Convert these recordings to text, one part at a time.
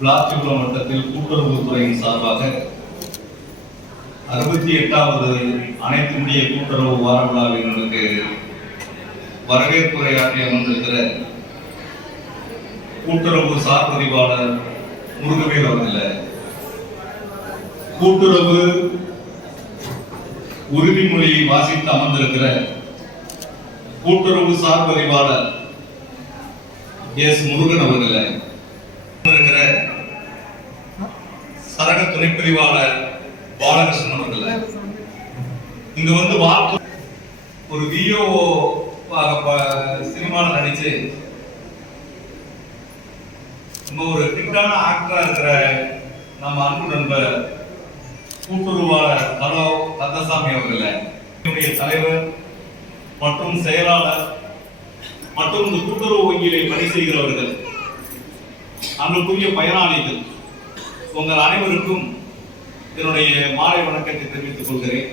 விளாத்திக்குளம் வட்டத்தில் கூட்டுறவுத்துறையின் சார்பாக 68வது அனைத்து இந்திய கூட்டுறவு வார விழாவினருக்கு வரவேற்புரையாற்றி அமர்ந்திருக்கிற கூட்டுறவு சார் பதிவாளர் முருகவேல் அவர்கள், கூட்டுறவு உறுதிமொழியை வாசித்து அமர்ந்திருக்கிற கூட்டுறவு சார் பதிவாளர் எஸ் முருகன் அவர்கள், இருக்கிற சரக துணைப்பிரிவாளர் பாலகிருஷ்ணன் அவர்கள், இங்க வந்து ஒரு விஓ சினிமாவில் நடிச்சு ஒரு ஹிட்டான ஆக்டரா இருக்கிற நம்ம அன்பு நண்பர் கூட்டுறவாளர் ஹலோ கந்தசாமி அவர்கள், தலைவர் மற்றும் செயலாளர் மற்றும் இந்த கூட்டுறவு வங்கியிலே பணி செய்கிறவர்கள், அன்புக்குரிய பயனாளிகள், உங்கள் அனைவருக்கும் என்னுடைய மாலை வணக்கத்தை தெரிவித்துக் கொள்கிறேன்.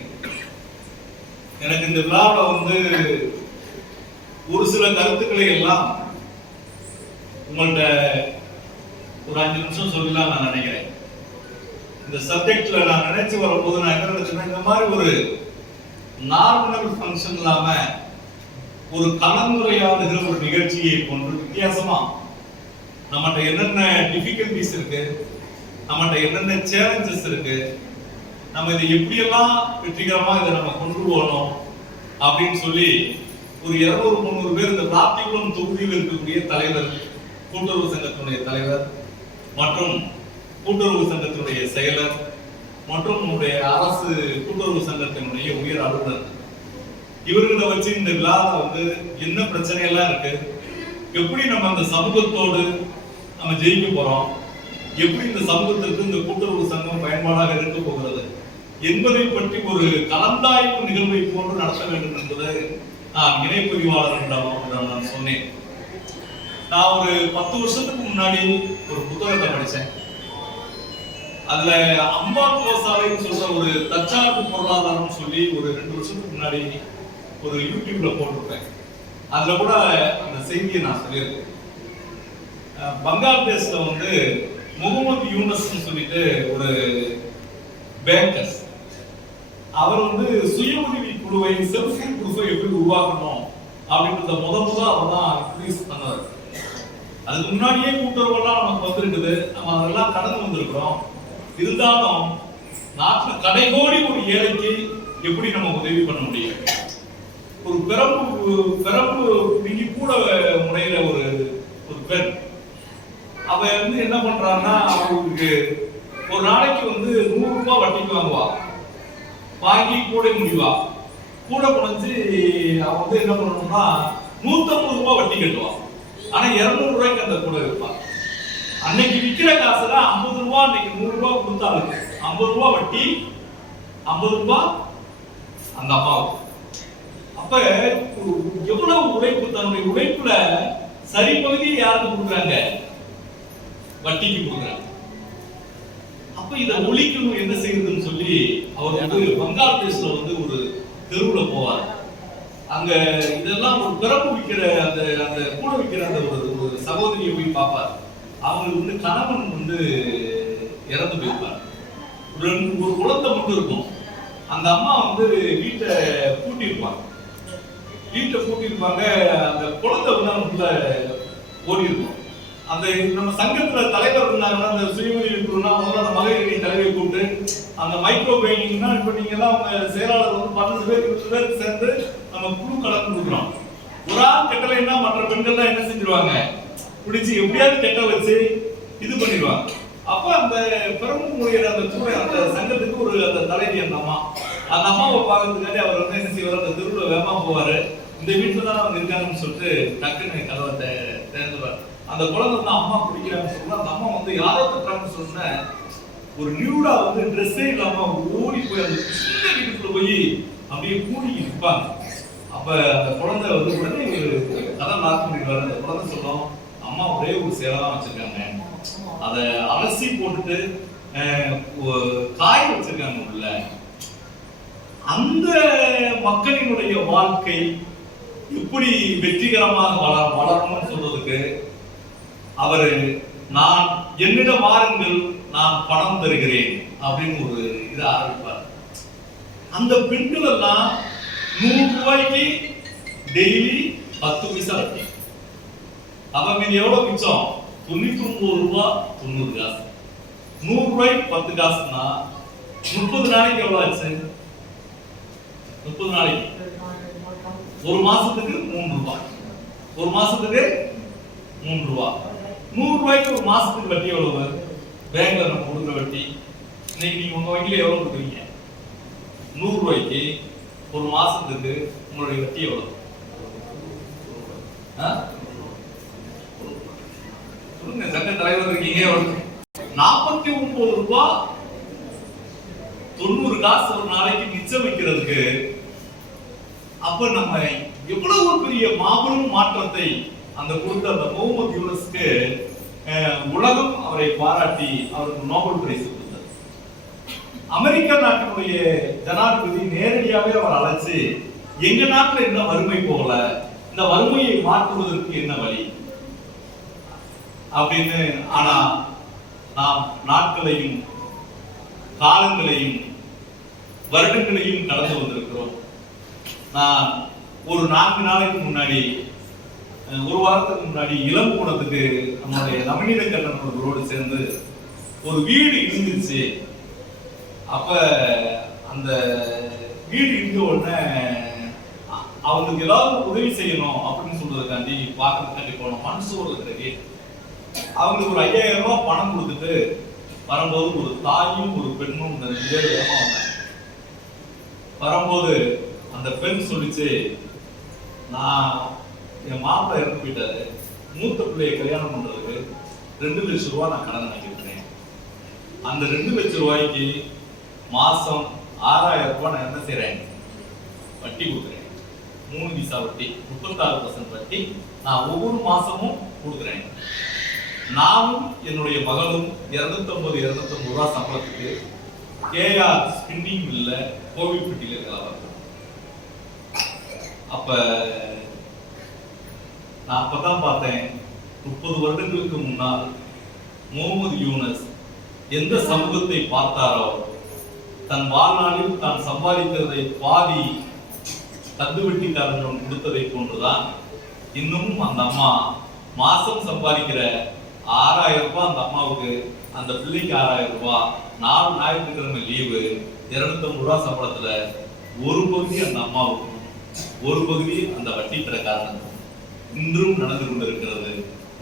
எனக்கு இந்த விழாவில் வந்து ஒரு சில கருத்துக்களை எல்லாம் உங்கள்கிட்ட ஒரு 5 நிமிஷம் சொல்லலாம் நான் நினைக்கிறேன். இந்த சப்ஜெக்ட்ல நான் நினைச்சு வரும்போது நான் என்ன நினைச்சேன்னா, இந்த மாதிரி ஒரு நார்மல் ஃபங்க்ஷன் இல்லாம ஒரு கலந்துரையாடுகிற ஒரு நிகழ்ச்சியை போன்று வித்தியாசமா நம்மகிட்ட என்னென்ன டிஃபிகல்டிஸ் இருக்கு, நம்மகிட்ட என்னென்ன சேலஞ்சஸ் இருக்கு, நம்ம இதை எப்படியெல்லாம் வெற்றிகரமா இதை நம்ம கொண்டு போகணும் அப்படின்னு சொல்லி ஒரு 200-300 பேர் இந்த விளாத்திக்குளம் தொகுதியில் இருக்கக்கூடிய தலைவர், கூட்டுறவு சங்கத்தினுடைய தலைவர் மற்றும் கூட்டுறவு சங்கத்தினுடைய செயலர் மற்றும் நம்முடைய அரசு கூட்டுறவு சங்கத்தினுடைய உயர் அலுவலர், இவர்களை வச்சு இந்த விழாவில் வந்து என்ன பிரச்சனையெல்லாம் இருக்கு, எப்படி நம்ம அந்த சமூகத்தோடு நம்ம ஜெயிக்க போறோம், எப்படி இந்த சமூகத்திற்கு இந்த கூட்டுறவு சங்கம் பயன்பாடாக இருக்க போகிறது என்பதை பற்றி ஒரு கலந்தாய்வு நிகழ்வை போன்று நடத்த வேண்டும் என்பதை நான் இணைப்பதிவாளர்களிடம் நான் சொன்னேன். நான் ஒரு 10 வருஷத்துக்கு முன்னாடி ஒரு புத்தகத்தை படித்தேன். அதுல அம்பாள் கோசாலைன்னு சொல்ற ஒரு தற்சார்பு பொருளாதாரம் சொல்லி ஒரு 2 வருஷத்துக்கு முன்னாடி ஒரு யூடியூப்ல போட்டிருப்பேன். அதுல கூட அந்த செய்தியை நான் சொல்லியிருக்கேன். பங்களாதேஷ்ல வந்து முகமது யூனஸ் சொல்லிட்டு ஒரு பேங்கர்ஸ், அவர் வந்து சுய உதவி குழுவை செல்ஃப் ஹெல்ப் குரூப்பை எப்படி உருவாக்கணும் அப்படின்றத முதல் அவர் தான் இன்ட்ரோடியூஸ் பண்ணார். அதுக்கு முன்னாடியே கூட்டுறவுலாம் நமக்கு வந்திருக்குது, நம்ம அதெல்லாம் கடந்து வந்திருக்கிறோம். இருந்தாலும் நாட்டில் கடைகோடி ஒரு ஏழைக்கு எப்படி நம்ம உதவி பண்ண முடியும்? ஒரு பெரம்பு நீங்கி கூட முறையில ஒரு பெண், அவ வந்து என்ன பண்றான்னா, அவங்களுக்கு ஒரு நாளைக்கு வந்து 100 ரூபாய் வட்டிக்கு வாங்குவா, வாங்கி கூட முடிவா, கூட குறைஞ்சு அவன் வந்து என்ன பண்ணணும்னா 150 ரூபாய் வட்டி கட்டுவா. ஆனா 200 ரூபாய்க்கு அந்த கூட இருப்பான். அன்னைக்கு விற்கிற காசுல 50 ரூபாய், அன்னைக்கு 100 ரூபாய் கொடுத்தாலும் 50 ரூபாய் வட்டி, 50 ரூபாய் அந்த அம்மாவுக்கு. அப்ப எவ்வளவு உழைப்பு, தன்னுடைய உழைப்புல சரி பகுதியை யாருக்கு கொடுக்குறாங்க? வட்டிக்கு கொடுக்குறாங்க. அப்ப இதை ஒழிக்கணும், என்ன செய்யுதுன்னு சொல்லி அவர் வந்து பங்களாதேஷ்ல வந்து ஒரு தெருவுல போவார். அங்க இதெல்லாம் ஒரு பிறப்பு விற்கிற அந்த கூட விற்கிற அந்த ஒரு சகோதரியை போய் பார்ப்பார். அவங்களுக்கு வந்து கணவன் வந்து இறந்து போயிருப்பார். ஒரு குழந்தை மட்டும் இருக்கும். அந்த அம்மா வந்து வீட்டை பூட்டியிருப்பாங்க. அந்த குழந்தை வந்து அவங்களுக்குள்ள ஓடி இருக்கும். அந்த நம்ம சங்கத்துல தலைவர் இருந்தாங்கன்னா, அந்த சுய உதவி குழுனா முதல்ல அந்த மகளிர் தலைவரை கூப்பிட்டு அந்த மைக்ரோ பெயிண்டிங்னா இப்ப நீங்க எல்லாம் அவங்க செயலாளர் வந்து 12 பேர் 20 பேர் சேர்ந்து நம்ம குழு கலந்து கொடுக்குறோம். ஒரு ஆள் கெட்டலைன்னா மற்ற பெண்கள்லாம் என்ன செஞ்சிருவாங்க, பிடிச்சி எப்படியாவது கெட்ட வச்சு இது பண்ணிடுவாங்க. அப்ப அந்த பெரும்பு முறையில அந்த கூட அந்த சங்கத்துக்கு ஒரு அந்த தலைவி அந்த அம்மாவை பார்க்கறதுக்காண்டி அவர் வந்து என்ன செய்வார், அந்த தெருவில் வேகமா போவாரு. இந்த வீட்டுல தான் அவங்க இருக்காங்கன்னு சொல்லிட்டு டக்குன்னு கதவை திறந்துவார். அந்த குழந்தை வந்து அம்மா பிடிக்கிறாங்கன்னு சொன்னா, அந்த அம்மா வந்து யாரோ தட்டுறாங்கன்னு சொன்ன ஒரு நியூடா வந்து ட்ரெஸ்ஸே இல்லாம ஓடி போய் அந்த சின்ன வீட்டுக்குள்ள போய் அப்படியே கூடி நிற்பாங்க. அப்ப அந்த குழந்தை வந்து உடனே கதை லாக் பண்ணிடுவாரு. அந்த குழந்தை சொல்லும், அம்மா ஒரே ஒரு சேலை தான் வச்சிருக்காங்க, அதை அலசி போட்டுட்டு காய வச்சிருக்காங்க உள்ள. அந்த மக்களினுடைய வாழ்க்கை எப்படி வெற்றிகரமாக வளரணும்னு சொல்றதுக்கு அவரு நான் என்னிடம் வாருங்கள், நான் பணம் தருகிறேன் அப்படின்னு ஒரு இதை ஆரம்பிப்பார். அந்த பெண்கள் எல்லாம் 100 ரூபாய்க்கு டெய்லி 10 பைசா வட்டி. அவன் மீது எவ்வளவு மிச்சம்? 99 ரூபாய் 90 காசு. 100 ரூபாய்க்கு 10 காசுன்னா 30 நாளைக்கு எவ்வளவு ஆச்சு? 30 நாளைக்கு ஒரு மாசத்துக்கு 3 ரூபாய். ஒரு மாசத்துக்கு 3 ரூபாய். 100 ரூபாய்க்கு ஒரு மாசத்துக்கு வட்டி எவ்வளவு? பேங்க்ல நம்ம கொடுக்குற வட்டி இன்னைக்கு நீங்க உங்க வங்கியில எவ்வளவு கொடுக்குறீங்க? 100 ரூபாய்க்கு ஒரு மாசத்துக்கு உங்களுடைய வட்டி எவ்வளவு? சொல்லுங்க, சட்ட தலைவர் இருக்கீங்க. 49 ரூபாய் 90 காசு ஒரு நாளைக்கு மிச்சம் வைக்கிறதுக்கு அப்ப நம்ம எவ்வளவு ஒரு பெரிய மாபெரும் மாற்றத்தை அந்த கொடுத்த அந்த முகமது யூனஸ்க்கு உலகம் அவரை பாராட்டி அவருக்கு நோபல் பிரைஸ் கொடுத்தது. அமெரிக்க நாட்டினுடைய ஜனாதிபதி நேரடியாவே அவர் அழைச்சு, எங்க நாட்டுல என்ன வறுமை போகல, இந்த வறுமையை மாற்றுவதற்கு என்ன வழி அப்படின்னு. ஆனா நாம் நாட்களையும் காலங்களையும் வருடங்களையும் கடந்து வந்திருக்கிறோம். நான் ஒரு 4 நாளைக்கு முன்னாடி, ஒரு வாரத்துக்கு முன்னாடி இளம்பூனத்துக்கு நம்மளுடைய நவநீத கண்ணனோடு சேர்ந்து ஒரு வீடு இடிஞ்சிருச்சு. அப்ப அந்த வீடு இடிஞ்ச உடனே அவங்களுக்கு ஏதாவது உதவி செய்யணும் அப்படின்னு சொல்றதுக்காண்டி பார்க்கறதுக்காண்டி போனோம். மனசு அவங்களுக்கு ஒரு 5000 ரூபாய் பணம் கொடுத்துட்டு வரும்போது ஒரு தாயும் ஒரு பெண்ணும் 2 பேர் வந்தாங்க. வரும்போது அந்த பெண் சொல்லிச்சு, நான் என் மாப்பிள்ளை இறந்து போயிட்டாரு, மூத்த பிள்ளையை கல்யாணம் பண்றதுக்கு 2 லட்சம் ரூபாய் நான் கடன் வாங்கியிருக்கேன். அந்த 2 லட்சம் ரூபாய்க்கு மாசம் 6000 ரூபாய் நான் என்ன செய்யறேன்? வட்டி கொடுக்குறேன். 3 பைசா வட்டி, 36% வட்டி நான் ஒவ்வொரு மாசமும் கொடுக்குறேன். நானும் என்னுடைய மகளும் 250 ரூபாய் சம்பளத்துக்கு கேஆர் ஸ்பின்னிங் மில்ல கோவில்பட்டியில இருக்கலாம். அப்ப நான் அப்பதான் பார்த்தேன், 30 வருடங்களுக்கு முன்னால் முகமது யூனஸ் எந்த சமூகத்தை பார்த்தாரோ, தன் வாழ்நாளில் தான் சம்பாதிக்கிறதை பாதி கந்துவெட்டிக்காரர்கள் கொடுத்ததை போன்றுதான் இன்னமும் அந்த அம்மா மாசம் சம்பாதிக்கிற 6000 ரூபாய் அந்த அம்மாவுக்கு, அந்த பிள்ளைக்கு 6000 ரூபாய், 4 ஞாயிற்றுக்கிழமை லீவு, 250 ரூபாய் சம்பளத்துல ஒரு பகுதி அந்த அம்மாவுக்கும் ஒரு பகுதி அந்த வட்டி கடைக்காரனுக்கும் இன்றும் நடந்து கொண்டிருக்கிறது.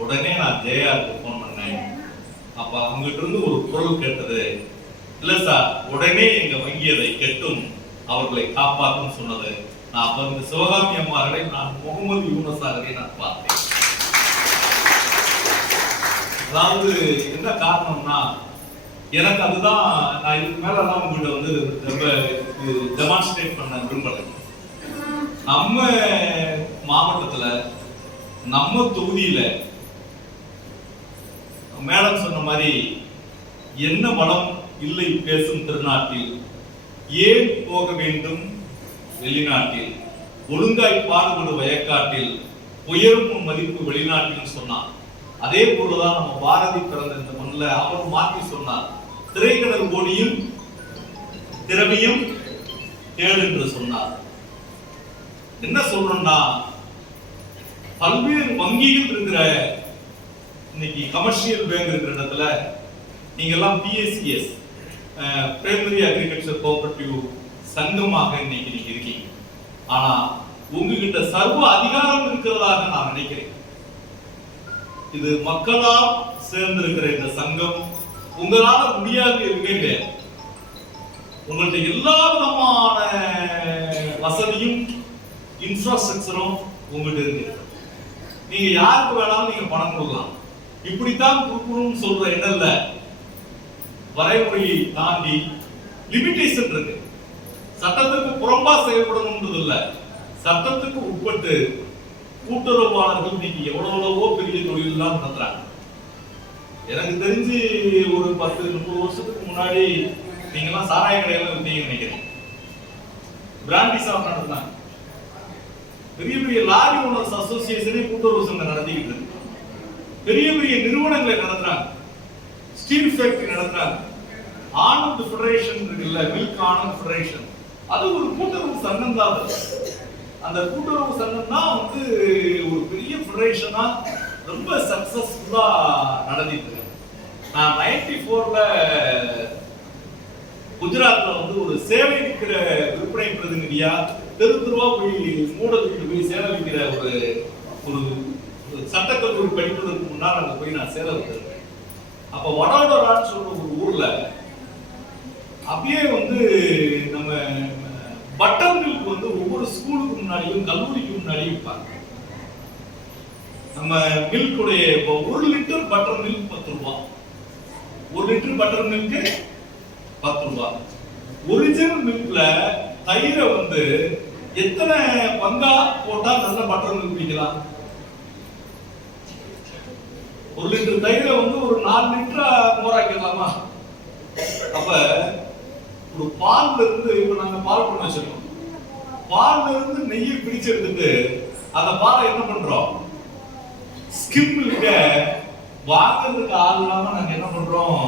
உடனே நான் ஜெயாருக்கு போன் பண்ணேன். அப்ப அவங்ககிட்ட இருந்து ஒரு குரல் கேட்டது, இல்ல சார், உடனே எங்க வங்கி அதை கெட்டும், அவர்களை காப்பாற்றும் சொன்னது. நான் அப்ப இந்த சிவகாமி அம்மார்களை நான் முகமது யூனஸாகவே நான் பார்த்தேன். அதாவது என்ன காரணம்னா, எனக்கு அதுதான் நான் இதுக்கு மேலதான் உங்ககிட்ட வந்து ரொம்ப டெமான்ஸ்ட்ரேட் பண்ண விரும்பல. நம்ம மாவட்டத்துல நம்ம தொகுதியில மேடம் சொன்ன மாதிரி என்ன வளம் இல்லை பேசும் திருநாட்டில் ஏன் போக வேண்டும் வெளிநாட்டில், ஒழுங்காய் பாடுபடு வயக்காட்டில் உயரும் மதிப்பு வெளிநாட்டில் சொன்னான். அதே போலதான் நம்ம பாரதி பிறந்த இந்த மண்ணில் அவர் மாற்றி சொன்னார், திரைக்கடல் ஓடியும் திரவியம் தேடு என்று சொன்னார். என்ன சொல்றோம்னா, பல்வேறு வங்கிகள் இருக்கிற இன்னைக்கு கமர்ஷியல் பேங்க் இருக்கிற இடத்துல நீங்க எல்லாம் பிஎஸ்சிஎஸ் பிரைமரி அக்ரிகல்ச்சர் கோஆபரேட்டிவ் சங்கமாக இன்னைக்கு நீங்க இருக்கீங்க. ஆனா உங்ககிட்ட சர்வ அதிகாரம் இருக்கிறதாக நான் நினைக்கிறேன். இது மக்களால் சேர்ந்திருக்கிற இந்த சங்கம் உங்களால முடியாது இருக்கீங்க. உங்கள்ட்ட எல்லா விதமான வசதியும் இன்ஃப்ராஸ்ட்ரக்சரும் உங்கள்கிட்ட இருக்கு. நீங்க யாருக்கு வேணாலும் நீங்க பணம் கொடுக்கலாம். இப்படித்தான் கொடுக்கணும்னு சொல்ற இடம்ல வரைமுறையை தாண்டி லிமிடேஷன் இருக்கு. சட்டத்துக்கு புறம்பா செயல்படணும்ன்றது இல்ல, சட்டத்துக்கு உட்பட்டு கூட்டுறவாளர்கள் இன்னைக்கு எவ்வளவோ பெரிய தொழில் எல்லாம் நடத்துறாங்க. எனக்கு தெரிஞ்சு ஒரு 10-30 வருஷத்துக்கு முன்னாடி நீங்க எல்லாம் சாராய கடையெல்லாம் இருந்தீங்கன்னு நினைக்கிறேன். பிராண்டி ஷாப் நடத்துனாங்க. பெரிய பெரிய லாரி ஓனர்ஸ் அசோசியேஷனே கூட்டுறவு சங்கம் நடத்திக்கிட்டு இருக்கு. பெரிய பெரிய நிறுவனங்களை நடத்துறாங்க. ஸ்டீல் ஃபேக்டரி நடத்துறாங்க. ஆனந்த் ஃபெடரேஷன் இருக்குல்ல, மில்க் ஆனந்த் ஃபெடரேஷன், அது ஒரு கூட்டுறவு சங்கம் தான். அந்த கூட்டுறவு சங்கம் தான் வந்து ஒரு பெரிய ஃபெடரேஷனா ரொம்ப சக்சஸ்ஃபுல்லா நடத்திட்டு இருக்கு. நான் 94ல குஜராத்ல வந்து ஒரு சேவை விற்கிற விற்பனை பிரதிநிதியா தெரு தெருவா போய் மூடத்துக்கு போய் சேவை விற்கிற ஒரு சட்டக்கல்லூரி படிப்பதற்கு முன்னால் அங்க போய் நான் சேவை விட்டுருக்கேன். அப்ப வடோதரான்னு சொல்ற ஒரு ஊர்ல அப்படியே வந்து நம்ம பட்டர் மில்க் வந்து ஒவ்வொரு ஸ்கூலுக்கு முன்னாடியும் கல்லூரிக்கு முன்னாடியும் விற்பாங்க. நம்ம மில்குடைய 1 லிட்டர் பட்டர் மில்க் 10 ரூபாய். 1 லிட்டர் பட்டர் மில்க் 10 ரூபாய். ஒரிஜினல் மில்க்ல தயிரை வந்து எத்தனை பங்கா போட்டா நல்ல பட்டர் மில்க் விற்கலாம்? 1 லிட்டர் தயிரை வந்து ஒரு 4 லிட்டரா மோராக்கலாமா? அப்ப ஒரு பால்ல இருந்து, இப்ப நாங்க பால் பண்ண வச்சிருக்கோம், பால்ல இருந்து நெய்யை பிரிச்சு எடுத்துட்டு அந்த பாலை என்ன பண்றோம், ஸ்கிம் மில்க வாங்குறதுக்கு ஆள் இல்லாம நாங்க என்ன பண்றோம்,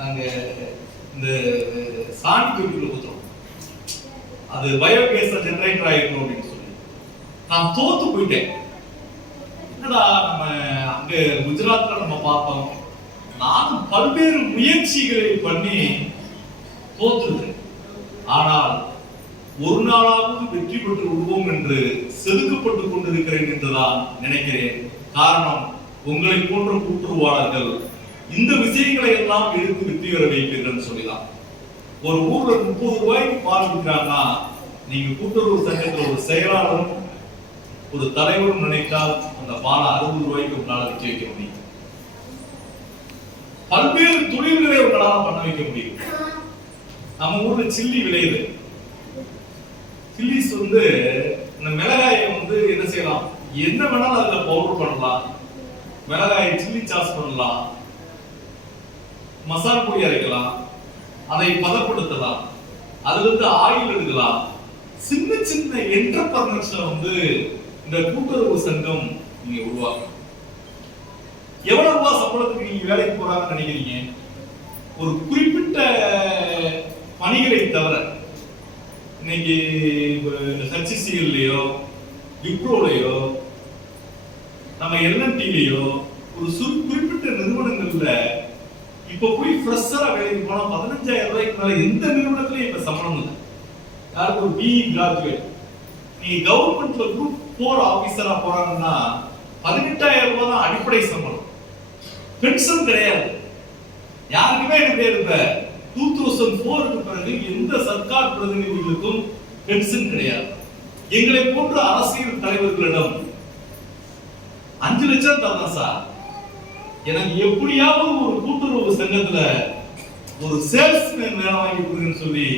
நாங்க இந்த சாணி தொட்டில ஊத்துறோம். அது பயோகேஸ் ஜெனரேட்டர் ஆயிருக்கும் அப்படின்னு சொல்லி நான் தோத்து போயிட்டேன். என்னடா நம்ம அங்க குஜராத்ல நம்ம பார்த்தோம், நானும் பல்வேறு முயற்சிகளை பண்ணி தோற்றுகிறேன். ஆனால் ஒரு நாளாவது வெற்றி பெற்று விடுவோம் என்று செதுக்கப்பட்டுக் கொண்டிருக்கிறேன் என்றுதான் நினைக்கிறேன். காரணம், உங்களை போன்ற கூட்டுறவாளர்கள் இந்த விஷயங்களை எல்லாம் எடுத்து வெற்றி பெற வைப்பீர்கள் சொல்லிதான். ஒரு ஊர்ல 30 ரூபாய்க்கு பால் விற்கிறாங்கன்னா, நீங்க கூட்டுறவு சங்கத்தில் ஒரு செயலாளரும் ஒரு தலைவரும் நினைத்தால் அந்த பாலை 60 ரூபாய்க்கு உங்களால விற்க வைக்க முடியும். பல்வேறு தொழில்களை உங்களால பண்ண வைக்க முடியும். நம்ம ஊர்ல சில்லி விளையுது. சில்லிஸ் வந்து இந்த மிளகாயை வந்து என்ன செய்யலாம், என்ன வேணாலும் அதுல பவுடர் பண்ணலாம். மிளகாயை சில்லி சாஸ் பண்ணலாம், மசாலா பொடி அரைக்கலாம், அதை பதப்படுத்தலாம், அதுல இருந்து ஆயில் எடுக்கலாம். சின்ன சின்ன என்டர்பிரனர்ஸ்ல வந்து இந்த கூட்டுறவு சங்கம் நீங்க உருவாக்கணும். எவ்வளவு ரூபாய் சம்பளத்துக்கு நீங்க வேலைக்கு போறாங்கன்னு நினைக்கிறீங்க? ஒரு குறிப்பிட்ட பணிகளை தவிர இன்னைக்கு HCLலயோ விப்ரோலயோ நம்ம LNTலயோ ஒரு குறிப்பிட்ட நிறுவனங்கள்ல இப்ப போய் ஃப்ரெஷரா வேலைக்கு போனா 15,000 ரூபாய்க்கு மேல எந்த நிறுவனத்திலயும் இப்ப சம்பளம் இல்லை. யாருக்கு ஒரு BE கிராஜுவேட், நீங்க கவர்மெண்ட்ல குரூப் 4 ஆபீசரா போறாங்கன்னா 18,000 ரூபாய் தான் அடிப்படை சம்பளம். பென்ஷன் கிடையாது யாருக்குமே. எனக்கு இப்ப 2004க்கு பிறகு எந்த சர்க்கார் பிரதிநிதிகளுக்கும் பென்ஷன் கிடையாது. எங்களை போன்ற அரசியல் தலைவர்களிடம் 5 லட்சம் தரலாம் சார், எனக்கு எப்படியாவது ஒரு கூட்டுறவு சங்கத்துல ஒரு சேல்ஸ்மேன் வேலை வாங்கி கொடுங்கன்னு சொல்லி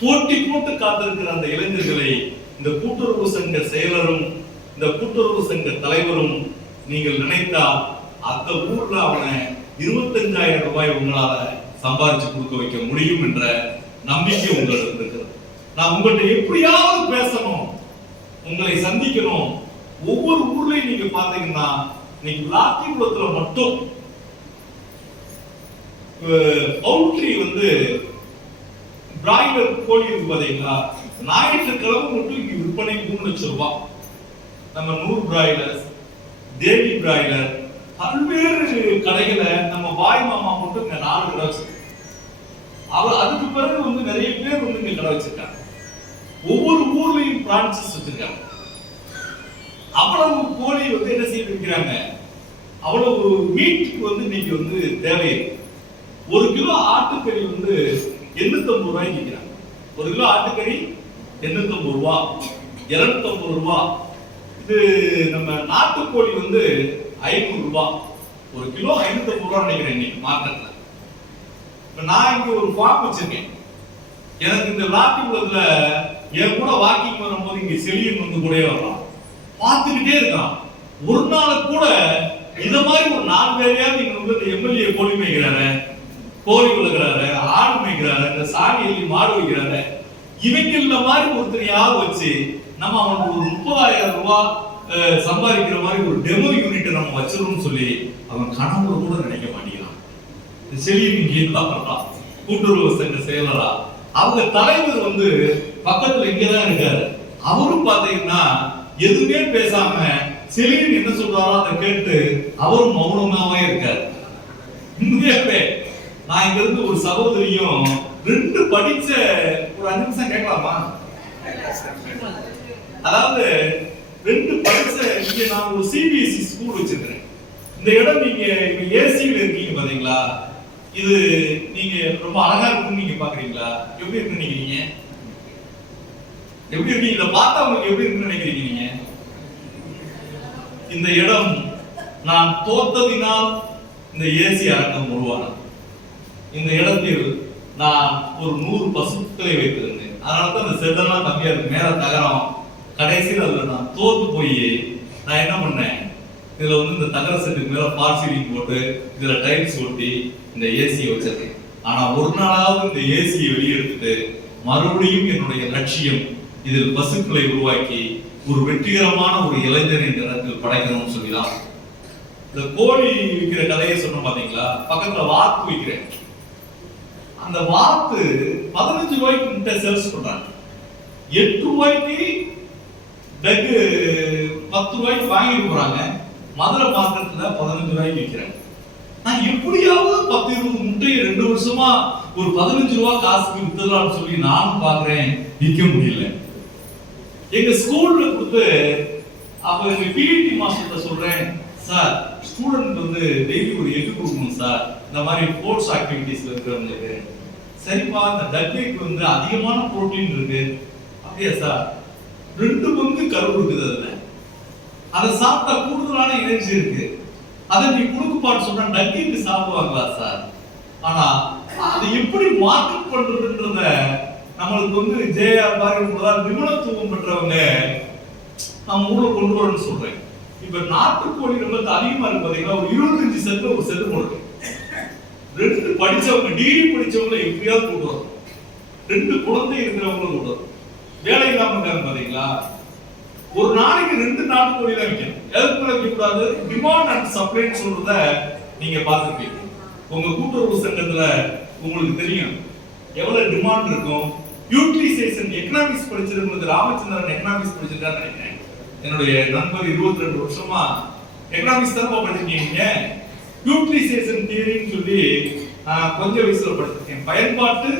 போட்டி போட்டு காத்திருக்கிற அந்த இளைஞர்களை இந்த கூட்டுறவு சங்க செயலரும் இந்த கூட்டுறவு சங்க தலைவரும் நீங்கள் நினைத்தால் அந்த ஊர்ல அவனை 25,000 ரூபாய் உங்களால சம்பாதிச்சு கொடுக்க வைக்க முடியும் என்ற நம்பிக்கை உங்களுக்கு இருக்கிறது. நான் உங்கள்கிட்ட எப்படியாவது பேசணும், உங்களை சந்திக்கணும். ஒவ்வொரு ஊர்லயும் நீங்க பாத்தீங்கன்னா இன்னைக்கு விளாத்திக்குளத்துல மட்டும் பவுல்ட்ரி வந்து பிராய்லர் கோழி இருக்கு பாத்தீங்களா, ஞாயிற்றுக்கிழமை மட்டும் இங்க விற்பனை 3 லட்சம் ரூபாய். நம்ம 100 பிராய்லர், தேவி பிராய்லர், பல்வேறு கடைகளை நம்ம பாய் மாமா மட்டும் இங்க 4 கடை வச்சிருக்காங்க. அதுக்கு பிறகு வந்து நிறைய பேர் வந்து இங்க கடை வச்சிருக்காங்க. ஒவ்வொரு ஊர்லயும் பிரான்சஸ் வச்சிருக்காங்க. அவ்வளவு கோழி வந்து என்ன செய்து விற்கிறாங்க, அவ்வளவு மீட்டுக்கு வந்து இன்னைக்கு வந்து தேவை. 1 கிலோ ஆட்டுக்கறி வந்து 850 ரூபாய்க்கு விற்கிறாங்க. 1 கிலோ ஆட்டுக்கறி 850 ரூபாய், 250 ரூபாய். இது நம்ம நாட்டுக்கோழி வந்து 500 ரூபாய். 1 கிலோ 550 ரூபாய் நினைக்கிறேன் இன்னைக்கு மார்க்கெட்ல. இப்ப நான் இங்க ஒரு ஃபார்ம் வச்சிருக்கேன். எனக்கு இந்த விளாத்திக்குளத்துல என் கூட வாக்கிங் வரும்போது இங்க செலியன் வந்து கூட வரலாம், பார்த்துக்கிட்டே இருக்கான். ஒரு நாள் கூட இந்த மாதிரி ஒரு 4 பேரையாவது இங்க வந்து எம்எல்ஏ கோழி மேய்க்கிறாரு, கோழி வளர்க்கிறாரு, ஆடு மேய்க்கிறாரு, இந்த சாணி எள்ளி மாடு வைக்கிறாரு, இவங்கள மாதிரி ஒருத்தரையாவது வச்சு நம்ம அவனுக்கு ஒரு 30,000 ரூபாய் சம்பாதிக்கிற மாதிரி ஒரு டெமோ யூனிட் நம்ம வச்சிருக்கோம்னு சொல்லி அவன் கனவுல கூட நினைக்க மாட்டேங்கிறான். செலியன் கூட்டுறவு சங்க செயலரா. அவங்க தலைவர் வந்து பக்கத்துல இங்கதான் இருக்காரு. அவரும் பாத்தீங்கன்னா எதுவுமே பேசாம செலியன் என்ன சொல்றாரோ அதை கேட்டு அவரும் மௌனமாவே இருக்காரு. உண்மையாவே நான் இங்க இருந்து ஒரு சகோதரியும் 2 படிச்ச ஒரு 5 நிமிஷம் கேட்கலாமா? அதாவது 2 படிச்ச இங்க நான் ஒரு சிபிஎஸ்இ ஸ்கூல் வச்சிருக்கிறேன். இந்த இடம் நீங்க இப்ப ஏசியில இருக்கீங்க பாத்தீங்களா, இது நீங்க ரொம்ப அழகா இருக்குன்னு நீங்க பாக்குறீங்களா? எப்படி இருக்குன்னு நினைக்கிறீங்க? எப்படி இருக்கு இத பார்த்தா உங்களுக்கு எப்படி இருக்குன்னு நினைக்கிறீங்க நீங்க? இந்த இடம் நான் தோத்ததினால் இந்த ஏசி அரங்கம் உருவானது. இந்த இடத்தில் நான் ஒரு 100 பசுக்களை வைத்திருந்தேன். அதனாலதான் இந்த செட்டெல்லாம் கம்மியா இருக்கு, மேல தகரம். கடைசியில் அதுல நான் தோத்து போய் நான் என்ன பண்ணேன், இதுல வந்து இந்த தகர செட்டுக்கு மேல ஃபால் சீலிங் போட்டு இதுல டைல்ஸ் ஒட்டி இந்த ஏசியை வச்சிருக்கேன். ஆனா ஒரு நாளாவது இந்த ஏசியை வெளியெடுத்துட்டு மறுபடியும் என்னுடைய லட்சியம் இதில் பசுக்களை உருவாக்கி ஒரு வெற்றிகரமான ஒரு இளைஞர் இந்த இடத்தில் படைக்கணும்னு சொல்லிதான். இந்த கோழி விற்கிற கதையை சொன்ன பாத்தீங்களா, பக்கத்துல வாத்து விற்கிறேன். அந்த வாத்து 15 ரூபாய்க்கு முட்டை சேல்ஸ் பண்றாங்க. 8 ரூபாய்க்கு டக்கு 10 ரூபாய்க்கு வாங்கிட்டு போறாங்க. மதுரை மார்க்கெட்ல 15 ரூபாய்க்கு விற்கிறாங்க. நான் எப்படியாவது 10-20 முட்டையை 2 வருஷமா ஒரு 15 ரூபாய் காசுக்கு வித்துடலாம்னு சொல்லி நானும் பாக்குறேன், விற்க முடியல. எங்க ஸ்கூல்ல கொடுத்து அப்ப எங்க பிடி மாஸ்டர் சொல்றேன், சார் ஸ்டூடெண்ட் வந்து டெய்லி ஒரு எக் கொடுக்கணும் சார், இந்த மாதிரி ஸ்போர்ட்ஸ் ஆக்டிவிட்டிஸ்ல இருக்கிறவங்களுக்கு. சரிப்பா, இந்த டக்வேக்கு வந்து அதிகமான புரோட்டீன் இருக்கு. அப்படியா சார்? 2 பங்கு கரு இருக்குது அதுல, அதை சாப்பிட்டா கூடுதலான எனர்ஜி இருக்கு. அதை நீ கொடுக்குப்பான்னு சொன்னா டக்கிக்கு சாப்பிடுவாங்களா சார்? ஆனா அதை எப்படி மார்க்கெட் பண்றதுன்றத நம்மளுக்கு வந்து ஜேஆர் மாதிரி நிபுணத்துவம் பெற்றவங்க நம்ம ஊர்ல கொண்டு வரணும்னு சொல்றேன். இப்ப நாட்டுக்கோழி ரொம்ப அதிகமா இருக்கு பாத்தீங்கன்னா, ஒரு 25 சென்ட் ஒரு செட்டு போடுறது. 2 படிச்சவங்க, டிகிரி படிச்சவங்க எப்படியாவது கொண்டு வரும். 2 குழந்தை இருக்கிறவங்க கொண்டு வரும். வேலை இல்லாம இருக்காங்க பாத்தீங்களா, ஒரு நாளைக்கு 2 நாட்டுக்கோழி தான் விற்கணும். எதுக்கு மேல விற்கக்கூடாது? டிமாண்ட் அண்ட் சப்ளைன்னு சொல்றத நீங்க பார்த்துருப்பீங்க. உங்க கூட்டுறவு சங்கத்துல உங்களுக்கு தெரியும் எவ்வளவு டிமாண்ட் இருக்கும். யூட்டிலைசேஷன் எக்கனாமிக்ஸ் படிச்சிருக்கிறது, ராமச்சந்திரன் எக்கனாமிக்ஸ் படிச்சிருக்கான்னு நினைக்கிறேன். என்னுடைய நண்பர் 22 வருஷமா எக்கனாமிக்ஸ் தான் படிச்சிருக்கீங்க. யூட்டிலைசேஷன் தியரின்னு சொல்லி கொஞ்சம் வயசுல படிச்சிருக்கேன். பயன்பாட்டு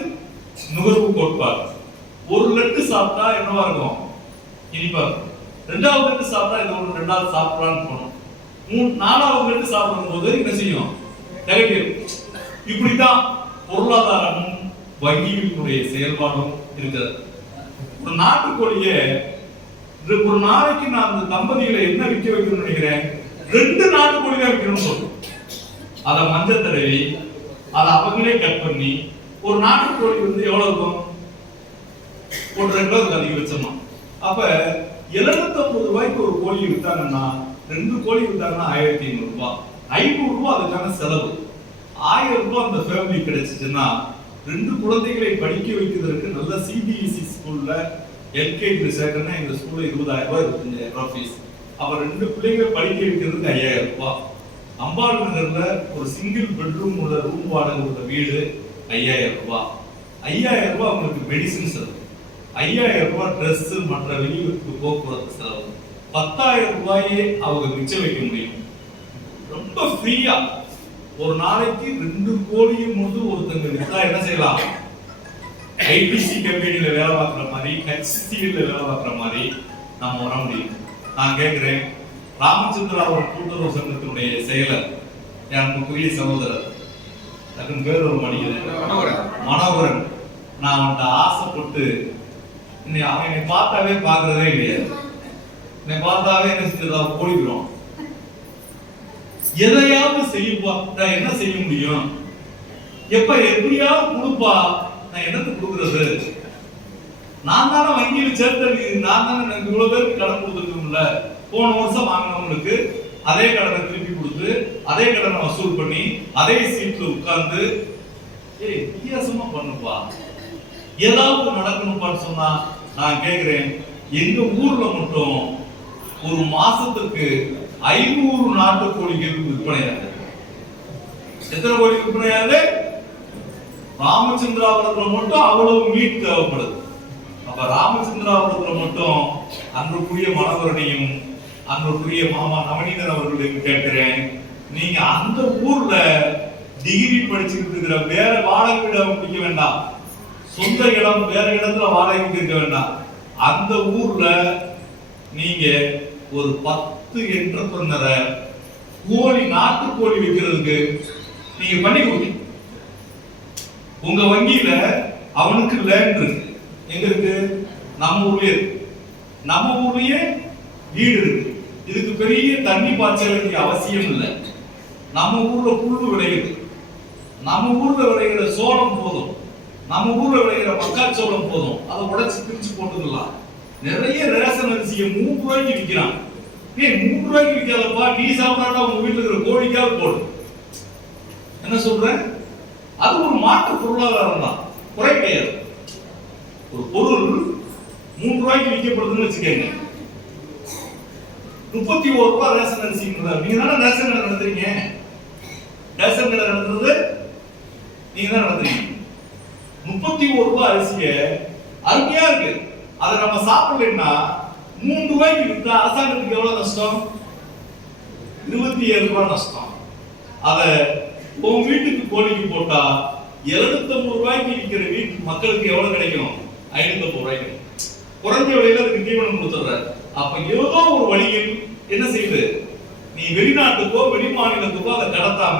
நுகர்வு கோட்பாடு. ஒரு லட்டு சாப்பிட்டா என்னவா இருக்கும்? இனிப்பா இருக்கும். 2வது லட்டு சாப்பிட்டா இது ஒரு 2வது சாப்பிடலாம்னு போனோம். 4வது லட்டு சாப்பிடும் போது என்ன செய்யும்? நெகட்டிவ். இப்படித்தான் பொருளாதாரமும் வங்கியினுடைய செயல்பாடும் இருக்கிறது. ஒரு நாட்டுக்கோழியை ஒரு நாளைக்கு நான் அந்த தம்பதிகளை என்ன விற்க வைக்கணும்னு நினைக்கிறேன், 2 நாட்டுக்கோழி தான் விற்கணும்னு சொல்றேன். அதை மஞ்சள் தடவி அதை அவங்களே கட் பண்ணி, ஒரு நாட்டுக்கோழி வந்து எவ்வளவு இருக்கும்? 1.5 கிலோ அதிகபட்சமா. அப்ப 750 ரூபாய்க்கு ஒரு கோழி வித்தாங்கன்னா, 2 கோழி வித்தாங்கன்னா 1500 ரூபாய். 500 ரூபாய் அதுக்கான செலவு. 1000 ரூபாய் அந்த ஃபேமிலி கிடைச்சிச்சுன்னா 2 குழந்தைகளை படிக்க வைக்கிறதுக்கு நல்ல சிபிஎஸ்இ ஸ்கூல்ல எல்கேஜி சேர்க்கணும்னா இந்த ஸ்கூல்ல 20,000 ரூபாய் 25,000 ரூபாய் ஃபீஸ். அப்ப 2 பிள்ளைங்களை படிக்க வைக்கிறதுக்கு 5000 ரூபாய். அம்பாள் நகர்ல ஒரு சிங்கிள் பெட்ரூம் உள்ள ரூம் வாடகை உள்ள வீடு 5000 ரூபாய். 5000 ரூபாய் உங்களுக்கு மெடிசின் செலவு, 5000 ரூபாய் ட்ரெஸ் மற்ற வெளியூருக்கு போக்குவரத்து செலவு, 10,000 ரூபாயே அவங்க மிச்சம் வைக்க முடியும். ரொம்ப ஃப்ரீயா ஒரு நாளைக்கு 2 கோடியும் போது ஒருத்தங்க வித்தா என்ன செய்யலாம்? ஐடிசி கம்பெனில வேலை பார்க்குற மாதிரி, ஹெச்சிஎல்ல வேலை பார்க்குற மாதிரி நாம வர முடியும். நான் கேட்கிறேன், ராமச்சந்திரா ஒரு கூட்டுறவு சங்கத்தினுடைய செயலர், எனக்குரிய சகோதரர், அதுக்கு பேர் ஒரு மனோகரன். நான் அவன்கிட்ட ஆசைப்பட்டு, அவன் என்னை பார்த்தாவே பார்க்கறதே கிடையாது. என்னை பார்த்தாவே என்ன செஞ்சதா ஓடிக்கிறோம். எதையாவது செய்யப்பா, நான் என்ன செய்ய முடியும்? எப்ப எப்படியாவது கொடுப்பா, நான் என்னத்து கொடுக்கறது? நான் தானே வங்கியில் சேர்த்து, நான் தானே இவ்வளவு பேருக்கு கடன் கொடுத்துருக்கோம்ல. போன வருஷம் வாங்கினவங்களுக்கு அதே கடனை திருப்பி கொடுத்து, அதே கடனை வசூல் பண்ணி, அதே சீட்ல உட்கார்ந்து வித்தியாசமா பண்ணுப்பா, ஏதாவது நடக்கணும்பான்னு சொன்னா நான் கேட்கிறேன். எங்க ஊர்ல மட்டும் ஒரு மாசத்துக்கு 500 நாட்டுக்கோழிகள் விற்பனை. எத்தனை கோடி விற்பனையாவது? ராமச்சந்திராபுரத்துல மட்டும் அவ்வளவு மீட் தேவைப்படுது. அப்ப ராமச்சந்திராபுரத்துல மட்டும் அன்றுக்குரிய மனவரனையும் அன்றுக்குரிய மாமா நவநீதன் அவர்களையும் கேட்கிறேன், நீங்க அந்த ஊர்ல டிகிரி படிச்சுட்டு இருக்கிற வேற வாடகை இடம் பிடிக்க வேண்டாம், சொந்த இடம் வேற இடத்துல வாடகைக்கு இருக்க வேண்டாம், அந்த ஊர்ல நீங்க ஒரு 10 என்டர்பிரனரை கோழி நாட்டுக்கோழி விற்கிறதுக்கு நீங்க பண்ணி கொடுங்க. உங்க வங்கியில அவனுக்கு லேண்ட் இருக்கு, எங்க இருக்கு? நம்ம ஊர்லயே இருக்கு, நம்ம ஊர்லயே வீடு இருக்கு. இதுக்கு பெரிய தண்ணி பாய்ச்சல் வேண்டிய அவசியம் இல்லை. நம்ம ஊர்ல புல்லு விளையுது, நம்ம ஊர்ல விளைகிற சோளம் போதும், நம்ம ஊர்ல விளைகிற மக்காச்சோளம் போதும், அதை உடைச்சு பிரிச்சு போட்டுக்கலாம். நிறைய ரேஷன் அரிசியை 3 ரூபாய்க்கு விற்கிறான். 3 ரூபாய்க்கு விற்காதப்பா, நீ சாப்பிடாட்டா உங்க வீட்டுல இருக்கிற கோழிக்காவது போடு. என்ன சொல்றேன்? அது ஒரு மாற்று பொருளாதாரம் தான், குறை கிடையாது. ஒரு பொருள் 3 ரூபாய்க்கு விற்கப்படுதுன்னு வச்சுக்கோங்க, 31 ரூபாய் ரேஷன் அரிசி. நீங்க தானே ரேஷன் கடை நடத்துறீங்க, ரேஷன் கடை நடத்துறது நீங்க தான் நடத்துறீங்க. 31 ரூபாய் அரிசிய அருமையா இருக்கு, அதை நம்ம சாப்பிடலன்னா 3 ரூபாய்க்கு விற்றா அரசாங்கத்துக்கு எவ்வளவு நஷ்டம்? 27 ரூபாய் நஷ்டம். அத உன் வீட்டுக்கு கோழிக்கு போட்டா 750 ரூபாய்க்கு விற்கிற வீட்டு மக்களுக்கு எவ்வளவு கிடைக்கும்? 550 ரூபாய்க்கு. குறைஞ்ச விலையில அதுக்கு தீவனம் கொடுத்துடுற. அப்ப ஏதோ ஒரு வழியில் என்ன செய்யுது, நீ வெளிநாட்டுக்கோ வெளி மாநிலத்துக்கோ அதை கடத்தாம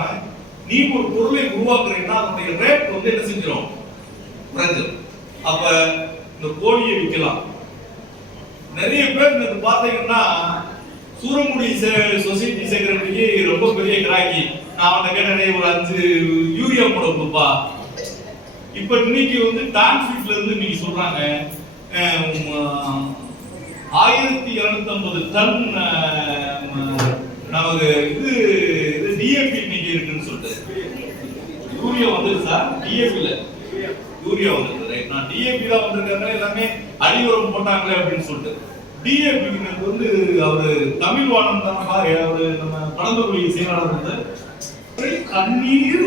நீ ஒரு பொருளை உருவாக்குறீங்கன்னா அதனுடைய ரேட் வந்து என்ன செஞ்சிடும்? குறைஞ்சிடும். அப்ப இந்த கோழியை விற்கலாம். நிறைய பேர் இந்த பாத்தீங்கன்னா சூரமுடி சொசைட்டி செக்ரட்டரிக்கு ரொம்ப பெரிய கிராக்கி. நான் அவனை கேட்டேன், ஒரு 5 யூரியா போட கொடுப்பா. இப்ப இன்னைக்கு வந்து டான்ஃபிட்ல இருந்து நீங்க சொல்றாங்க 1250 டன் நமக்கு இது டிஏபி இன்னைக்கு இருக்குன்னு சொல்லிட்டு யூரியா வந்து சார், டிஏபி இல்ல யூரியா வந்து ரைட். நான் டிஏபி தான் வந்திருக்காங்க, எல்லாமே அடிவரம் போட்டாங்களே அப்படின்னு சொல்லிட்டு. டிஏபி வந்து அவரு தமிழ் வாணன் தான், அவரு நம்ம பழந்தொழி செயலாளர் வந்து கண்ணீர்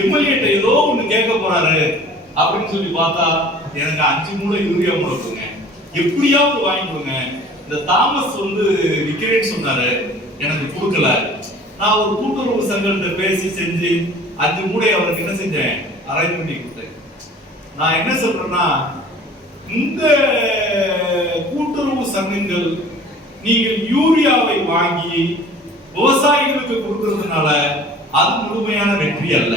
எம்எல்ஏ ஏதோ ஒண்ணு கேட்க போறாரு அப்படின்னு சொல்லி பார்த்தா, எனக்கு 5 மூளை யூரியா மூளை கொடுங்க, எப்படியாவது வாங்கி கொடுங்க. இந்த தாமஸ் வந்து விக்கிறேன்னு சொன்னாரு, எனக்கு கொடுக்கல. நான் ஒரு கூட்டுறவு சங்கத்தை பேசி செஞ்சு 5 மூளை அவருக்கு என்ன செஞ்சேன், அரேஞ்ச் பண்ணி கொடுத்தேன். நான் என்ன சொல்றேன்னா, இந்த கூட்டுறவு சங்கங்கள் நீங்கள் யூரியாவை வாங்கி விவசாயிகளுக்கு கொடுக்கிறதுனால அது முழுமையான வெற்றி அல்ல.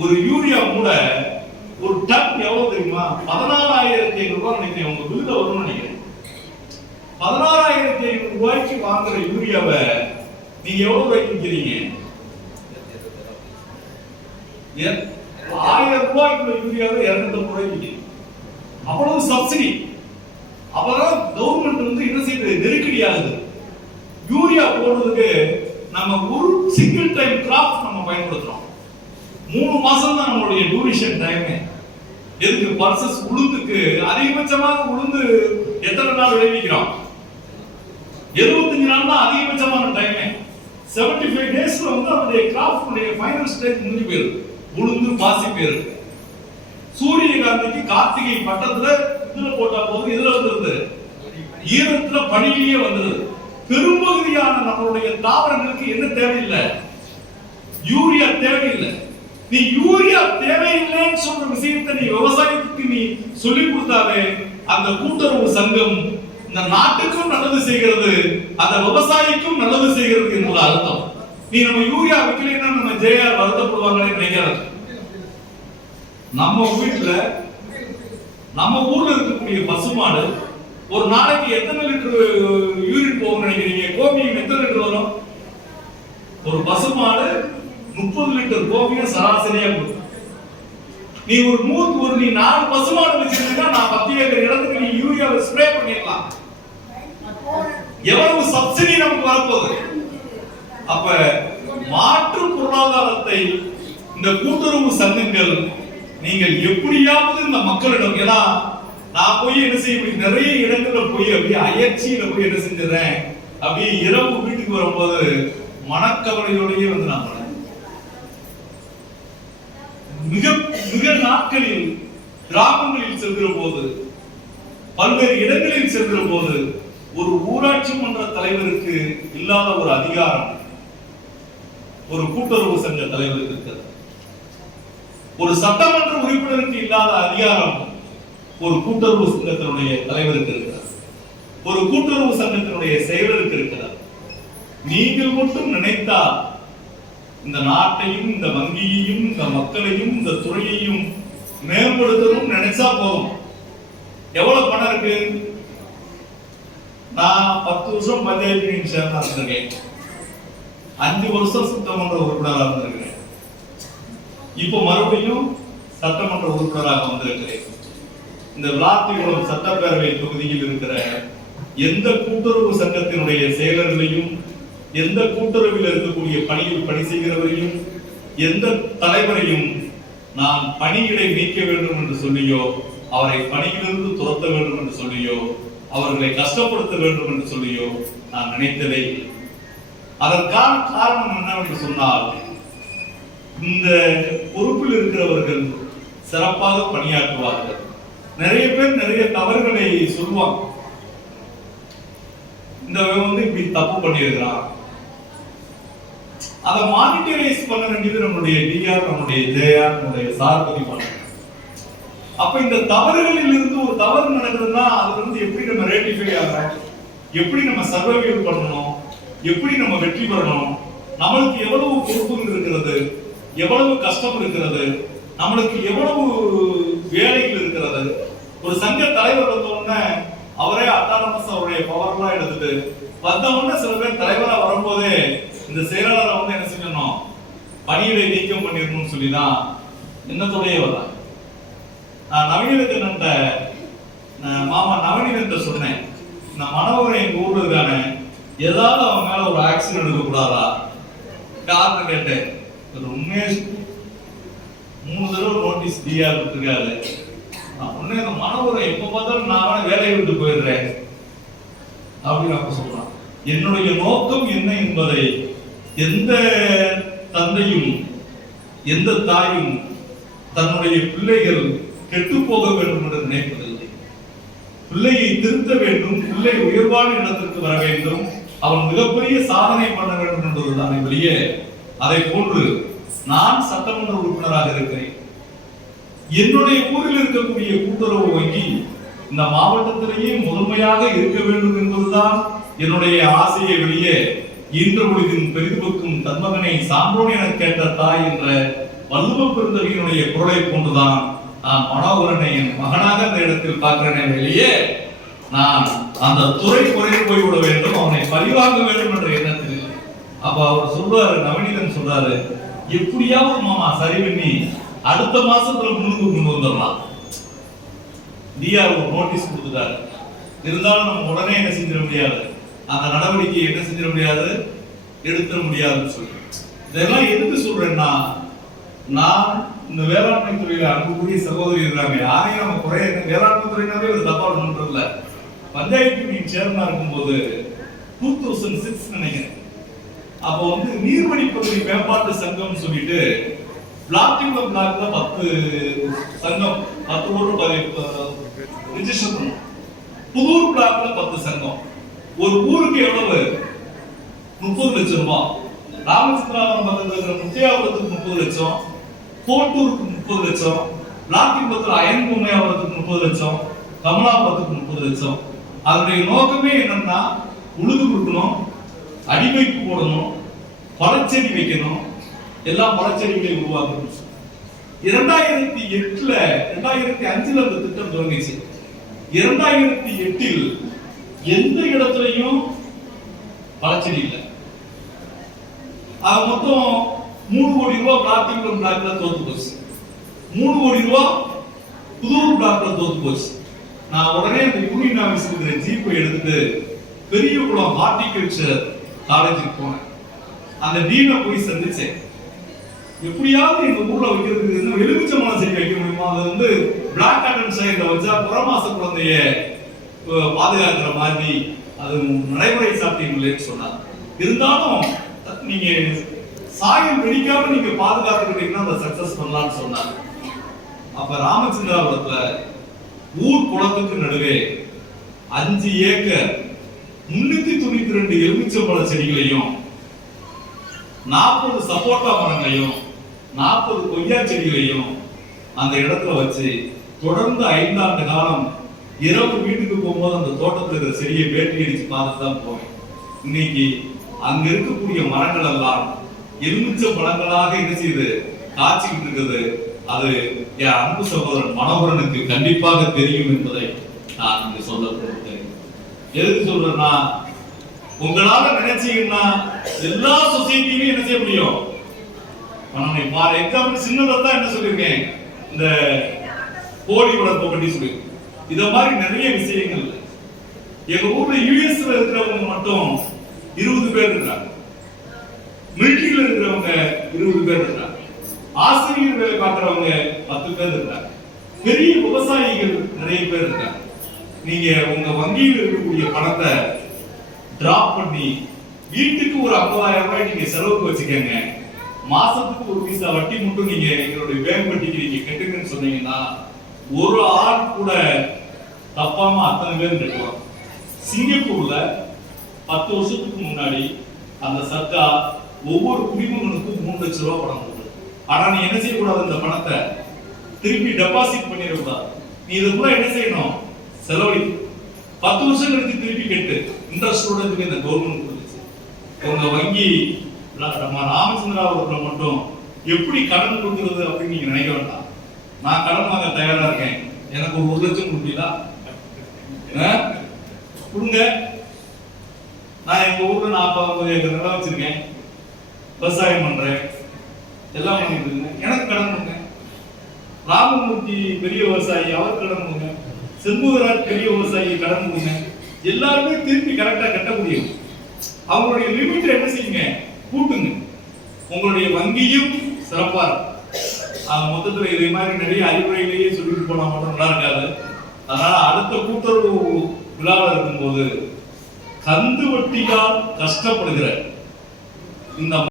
ஒரு யூரியா மூளை ஒரு டன் எவ்வளவு தெரியுமா? 14,500 ரூபாய் நினைக்கிறேன், உங்க வீட்டுல வரும்னு நினைக்கிறேன். 16,500 ரூபாய்க்கு வாங்குற யூரியாவை நீங்க எவ்வளவு ரூபாய்க்கு விற்கிறீங்க? 1000 ரூபாய்க்குள்ள யூரியாவை 250 ரூபாய்க்கு. அவ்வளவு சப்சிடி. அப்புறம் கவர்மெண்ட் வந்து என்ன செய்யுது, நெருக்கடி ஆகுது. யூரியா போடுறதுக்கு நம்ம ஒரு சிங்கிள் டைம் கிராப் நம்ம பயன்படுத்துறோம். 3 மாசம் தான் நம்மளுடைய டியூரேஷன் டைம். எதுக்கு? பர்சஸ் உளுந்துக்கு அதிகபட்சமாக உளுந்து எத்தனை நாள் விளைவிக்கிறோம்? 75 நாள் தான் அதிகபட்சமான டைம். 75 டேஸ்ல வந்து அவருடைய கிராப் ஃபைனல் ஸ்டேஜ் முடிஞ்சு போயிருக்கு. உளுந்து பாசி போயிருக்கு. சூரியகாந்திக்கு கார்த்திகை பட்டத்துல இதுல போட்டா போது இதுல வந்துருது, ஈரத்துல பனியிலேயே வந்துருது. பெரும்பகுதியான நம்மளுடைய தாவரங்களுக்கு என்ன தேவையில்லை? யூரியா தேவையில்லை. நீ யூரியா தேவையில்லைன்னு சொல்ற விஷயத்தை நீ விவசாயத்துக்கு நீ சொல்லி கொடுத்தாவே அந்த கூட்டுறவு சங்கம் இந்த நாட்டுக்கும் நல்லது செய்கிறது, அந்த விவசாயிக்கும் நல்லது செய்கிறது என்ற அர்த்தம். நீ நம்ம யூரியா விற்கலைன்னா நம்ம ஜெயார் வருத்தப்படுவாங்களே நினைக்கிறது. நம்ம வீட்டுல நம்ம ஊர்ல இருக்கக்கூடிய பசுமாடு ஒரு நாளைக்கு எத்தனை லிட்டர் யூரின் போகும் நினைக்கிறீங்க? கோமியம் எத்தனை லிட்டர் வரும்? ஒரு பசுமாடு 30 லிட்டர் கோமியம் சராசரியா கொடுக்கும். நீ நீ 4 பசுமாடு வச்சிருந்தீங்கன்னா நான் 10 ஏக்கர் இடத்துக்கு நீ யூரியாவை ஸ்ப்ரே பண்ணிடலாம். எவ்வளவு சப்சிடி நமக்கு வரப்போகுது? அப்ப மாற்று பொருளாதாரத்தை இந்த கூட்டுறவு சங்கங்கள் நீங்கள் எப்படியாவது இந்த மக்களிடம், ஏன்னா நான் போய் என்ன செய்ய முடியும், நிறைய இடங்கள்ல போய் அப்படியே அயற்சியில போய் என்ன செஞ்சிடறேன், அப்படியே இரவு வீட்டுக்கு வரும்போது மனக்கவலையோடையே வந்து நான் போனேன். மிக மிக நாட்களில் கிராமங்களில் செல்கிற போது, பல்வேறு இடங்களில் செல்கிற போது, ஒரு ஊராட்சி மன்ற தலைவருக்கு இல்லாத ஒரு அதிகாரம் ஒரு கூட்டுறவு சங்க தலைவருக்கு இருக்கிறது. ஒரு சட்டமன்ற உறுப்பினருக்கு இல்லாத அதிகாரம் ஒரு கூட்டுறவு சங்கத்தினுடைய தலைவருக்கு இருக்கிறார். ஒரு கூட்டுறவு சங்கத்தினுடைய செயலருக்கு இருக்கிறார். நீங்கள் மட்டும் நினைத்தால் இந்த நாட்டையும், இந்த வங்கியையும், இந்த மக்களையும், இந்த துறையையும் மேம்படுத்தணும் நினைச்சா போதும். எவ்வளவு பணம் இருக்கு? நான் 10 வருஷம் பஞ்சாயத்து யூனியன் சேர்ந்தா இருந்திருக்கேன். 5 வருஷம் சட்டமன்ற உறுப்பினராக இருந்திருக்கிறேன். இப்போ மறுபடியும் சட்டமன்ற உறுப்பினராக வந்திருக்கிறேன். இந்த விளாத்திகுளம் சட்டப்பேரவை தொகுதியில் இருக்கிற எந்த கூட்டுறவு சங்கத்தினுடைய செயலர்களையும், எந்த கூட்டுறவில் இருக்கக்கூடிய பணியில் பணி செய்கிறவரையும், எந்த தலைவரையும் நான் பணியிடை நீக்க வேண்டும் என்று சொல்லியோ, அவரை பணியிலிருந்து துரத்த வேண்டும் என்று சொல்லியோ, அவர்களை கஷ்டப்படுத்த வேண்டும் என்று சொல்லியோ நான் நினைத்ததே இல்லை. அதற்கான காரணம் என்னவென்று சொன்னால், இந்த பொறுப்பில் இருக்கிறவர்கள் சிறப்பாக பணியாற்றுவார்கள். நிறைய பேர் நிறைய தவறுகளை சொல்லுவாங்க. இந்த இப்படி தப்பு பண்ணியிருக்கிறான், அதை மானிட்டரைஸ் பண்ண வேண்டியது நம்முடைய டிஆர், நம்முடைய ஜேஆர், நம்முடைய சார்பதி பண்ண. அப்ப இந்த தவறுகளில் இருந்து ஒரு தவறு நடக்குதுன்னா அதுல இருந்து எப்படி நம்ம ரேட்டிஃபை ஆகிறோம், எப்படி நம்ம சர்வைவல் பண்ணணும், எப்படி நம்ம வெற்றி பெறணும், நம்மளுக்கு எவ்வளவு பொறுப்புகள் இருக்கிறது, எவ்வளவு கஷ்டம் இருக்கிறது, நம்மளுக்கு எவ்வளவு வேலைகள் இருக்கிறது. ஒரு சங்க தலைவர் வந்த உடனே அவரே அட்டானமஸ் அவருடைய பவர்லாம் எடுத்துட்டு வந்த உடனே சில பேர் தலைவரா வரும்போதே இந்த செயலாளரை வந்து என்ன செய்யணும், பணியிடை நீக்கம் பண்ணிடணும்னு சொல்லிதான் என்னத்தோடய வர்றாங்க. நான் நவீனத்தை மாமா நவீனத்தை சொன்னேன், நான் மனோகரை எங்க ஊர்ல இருக்கானே, ஏதாவது அவன் மேல ஒரு ஆக்சிடென்ட் எடுக்க கூடாதா காரணம் கேட்டேன். உண்மையே 3 தடவை நோட்டீஸ் டிஆ கொடுத்துருக்காரு. நான் உடனே இந்த மனோகரை எப்ப பார்த்தாலும் நான் வேலையை விட்டு போயிடுறேன் அப்படின்னு அப்ப சொல்றான். என்னுடைய நோக்கம் என்ன என்பதை எந்த தந்தையும் எந்த தாயும் தன்னுடைய பிள்ளைகள் கெட்டு போக வேண்டும் என்று நினைப்பதில்லை. பிள்ளையை திருத்த வேண்டும், பிள்ளை உயர்வான இடத்திற்கு வர வேண்டும், அவன் மிகப்பெரிய சாதனை பண்ண வேண்டும் என்பதுதான் வெளியே. அதை போன்று நான் சட்டமன்ற உறுப்பினராக இருக்கிறேன். என்னுடைய ஊரில் இருக்கக்கூடிய கூட்டுறவு வங்கி இந்த மாவட்டத்திலேயே முதன்மையாக இருக்க வேண்டும் என்பதுதான் என்னுடைய ஆசையை வெளியே. இன்று பொழுதின் பெரிதுபக்கும் தன்மகனை சான்றோன் என கேட்ட தாய் என்ற வள்ளுவ பெருந்தகையினுடைய குரலை போன்றுதான் நான் மனோகரனை என் மகனாக இந்த இடத்தில் பார்க்கிறேன் வெளியே. நான் அந்த துறை குறைந்து போய்விட வேண்டும், அவனை பழிவாங்க வேண்டும் என்ற எண்ணத்தில் இல்லை. அப்ப அவர் சொல்றாரு, நவநீதன் சொல்றாரு, எப்படியாவது மாமா சரி பண்ணி அடுத்த மாசத்துல முன்னுக்கு கொண்டு வந்துடலாம். டிஆர் ஒரு நோட்டீஸ் கொடுத்துட்டாரு. இருந்தாலும் நம்ம உடனே என்ன செஞ்சிட முடியாது, அந்த நடவடிக்கை என்ன செஞ்சிட முடியாது, எடுத்துட முடியாதுன்னு சொல்லி. இதெல்லாம் எதுக்கு சொல்றேன்னா, நான் இந்த வேளாண்மை துறையில அன்புக்குரிய சகோதரி இருக்காங்க, யாரையும் நம்ம குறைய, வேளாண்மை துறையினாவே ஒரு தப்பா ஒன்றும் பஞ்சாயத்து யூனியன் சேர்மனா இருக்கும்போது 2006 நினைக்கிறேன். அப்போ நீர்வழி பகுதி மேம்பாட்டு சங்கம் சொல்லிட்டு பிளாட்டிகுளம் பிளாக்ல 10 சங்கம் 10 கோடி ரிஜிஸ்டர் பண்ணோம். புதூர் பிளாக்ல 10 சங்கம். ஒரு ஊருக்கு எவ்வளவு? 30 லட்சம் ரூபாய். ராமச்சந்திராபுரம் பக்கத்துல இருக்கிற முத்தியாபுரத்துக்கு 30 லட்சம், கோட்டூருக்கு 30 லட்சம், பிளாட்டிகுளத்தில் அயன் பொம்மையாபுரத்துக்கு 30 லட்சம், கமலாபுரத்துக்கு 30 லட்சம். அதனுடைய நோக்கமே என்னன்னா, உழுது கொடுக்கணும், அடிவைப்பு போடணும், பழச்செடி வைக்கணும், எல்லா பழச்செடிகளையும் உருவாக்கணும். 2008ல 2005ல அந்த திட்டம் தொடங்கிச்சு. 2008ல் எந்த இடத்துலையும் பழச்செடி இல்லை. அது மொத்தம் 3 கோடி ரூபாய் பிளாட்டிகுளம் பிளாக்ல தோத்து போச்சு, 3 கோடி ரூபாய் புதூர் பிளாக்ல தோத்து போச்சு. நான் உடனே அந்த யூனியன் ஆபீஸ் இருக்கிற ஜீப்பை எடுத்துட்டு பெரியகுளம் ஹார்டிகல்ச்சர் காலேஜுக்கு போனேன். அந்த டீனை போய் சந்திச்சேன். எப்படியாவது எங்க ஊர்ல வைக்கிறதுக்கு எலுமிச்சம்பழம் செடி வைக்க முடியுமா, அது பிளாக் காட்டன் சைடுல வச்சா புறமாச குழந்தைய பாதுகாக்கிற மாதிரி அது நடைமுறை சாத்தியம் இல்லைன்னு சொன்னார். இருந்தாலும் நீங்க சாயம் வெடிக்காம நீங்க பாதுகாத்துக்கிட்டீங்கன்னா அந்த சக்சஸ் பண்ணலாம்னு சொன்னாங்க. அப்ப ராமச்சந்திராபுரத்துல ஊர் குளத்துக்கு நடுவே 5 ஏக்கர் 392 எலுமிச்சம்பழ செடிகளையும் 40 சப்போட்டா மரங்களையும் 40 கொய்யா செடிகளையும் அந்த இடத்துல வச்சு தொடர்ந்து 5 ஆண்டு காலம் இரவு வீட்டுக்கு போகும்போது அந்த தோட்டத்தில் இருக்கிற செடியை வேட்டி அடிச்சு பார்த்துட்டு தான் போவேன். இன்னைக்கு அங்க இருக்கக்கூடிய மரங்கள் எல்லாம் எலுமிச்ச பழங்களாக என்ன செய்யுது காய்ச்சிக்கிட்டு இருக்குது. அது என் அன்பு சகோதரன் மனோகரனுக்கு கண்டிப்பாக தெரியும் என்பதை நான் இங்க சொல்ல போகிறேன். எதுக்கு சொல்றேன்னா, உங்களால நினைச்சீங்கன்னா எல்லா சொசைட்டிலையும் என்ன செய்ய முடியும். ஃபார் எக்ஸாம்பிள் சின்னதா தான் என்ன சொல்லியிருக்கேன், இந்த கோழி வளர்ப்பு பற்றி சொல்லி இத மாதிரி நிறைய விஷயங்கள். எங்க ஊர்ல யுஎஸ்ல இருக்கிறவங்க மட்டும் 20 பேர் இருக்கிறாங்க, மிலிட்டரியில இருக்கிறவங்க 20 பேர் இருக்கிறாங்க, ஆசிரியர் வேலை பார்க்கிறவங்க 10 பேர் இருக்கிறாங்க, பெரிய விவசாயிகள் நிறைய பேர் இருக்காங்க. நீங்க உங்க வங்கியில் இருக்கக்கூடிய பணத்தை டிராப் பண்ணி வீட்டுக்கு ஒரு 50,000 ரூபாய் நீங்க செலவுக்கு வச்சுக்கோங்க, மாசத்துக்கு ஒரு பைசா வட்டி மட்டும் நீங்க எங்களுடைய பேங்க் வட்டிக்கு நீங்க கட்டுங்கன்னு சொன்னீங்கன்னா ஒரு ஆள் கூட தப்பாம அத்தனை பேர் கட்டுவாங்க. சிங்கப்பூர்ல 10 வருஷத்துக்கு முன்னாடி அந்த சர்க்கார் ஒவ்வொரு குடிமகனுக்கும் 3 லட்சம் ரூபாய் பணம் கொடுக்குது. ஆனா நீ என்ன செய்யக்கூடாது, இந்த பணத்தை திருப்பி டெபாசிட் பண்ணிடக்கூடாது. நீ இதுக்குள்ள என்ன செய்யணும், செலவழி 10 வருஷம் கழிச்சு திருப்பி கட்டு. இன்ட்ரெஸ்டோட இந்த கவர்மெண்ட் கொடுத்துச்சு. உங்க வங்கி நம்ம ராமச்சந்திராபுரத்துல மட்டும் எப்படி கடன் கொடுக்கிறது அப்படின்னு நீங்க நினைக்க வேண்டாம். நான் கடன் வாங்க தயாரா இருக்கேன், எனக்கு ஒரு 1 லட்சம் கொடுப்பீங்களா கொடுங்க. நான் எங்க ஊர்ல 40 ஏக்கர் நிலம் வச்சிருக்கேன், விவசாயம் பண்றேன், எல்லாம் பண்ணிட்டு இருக்கேன், எனக்கு கடன் கொடுங்க. ராமமூர்த்தி பெரிய விவசாயி, அவர் கடன் கொடுங்க. செம்புவராஜ் பெரிய விவசாயி, கடன் கொடுங்க. எல்லாருமே திருப்பி கரெக்டா கட்ட முடியும். அவங்களுடைய லிமிட் என்ன செய்யுங்க, கூட்டுங்க. உங்களுடைய வங்கியும் சிறப்பா இருக்கும். மொத்தத்துல இதே மாதிரி நிறைய அறிவுரையிலேயே சொல்லிட்டு போனா மட்டும் நல்லா இருக்காது. அதனால அடுத்த கூட்டுறவு விழாவில் இருக்கும்போது கந்து வட்டியால் கஷ்டப்படுகிற இந்த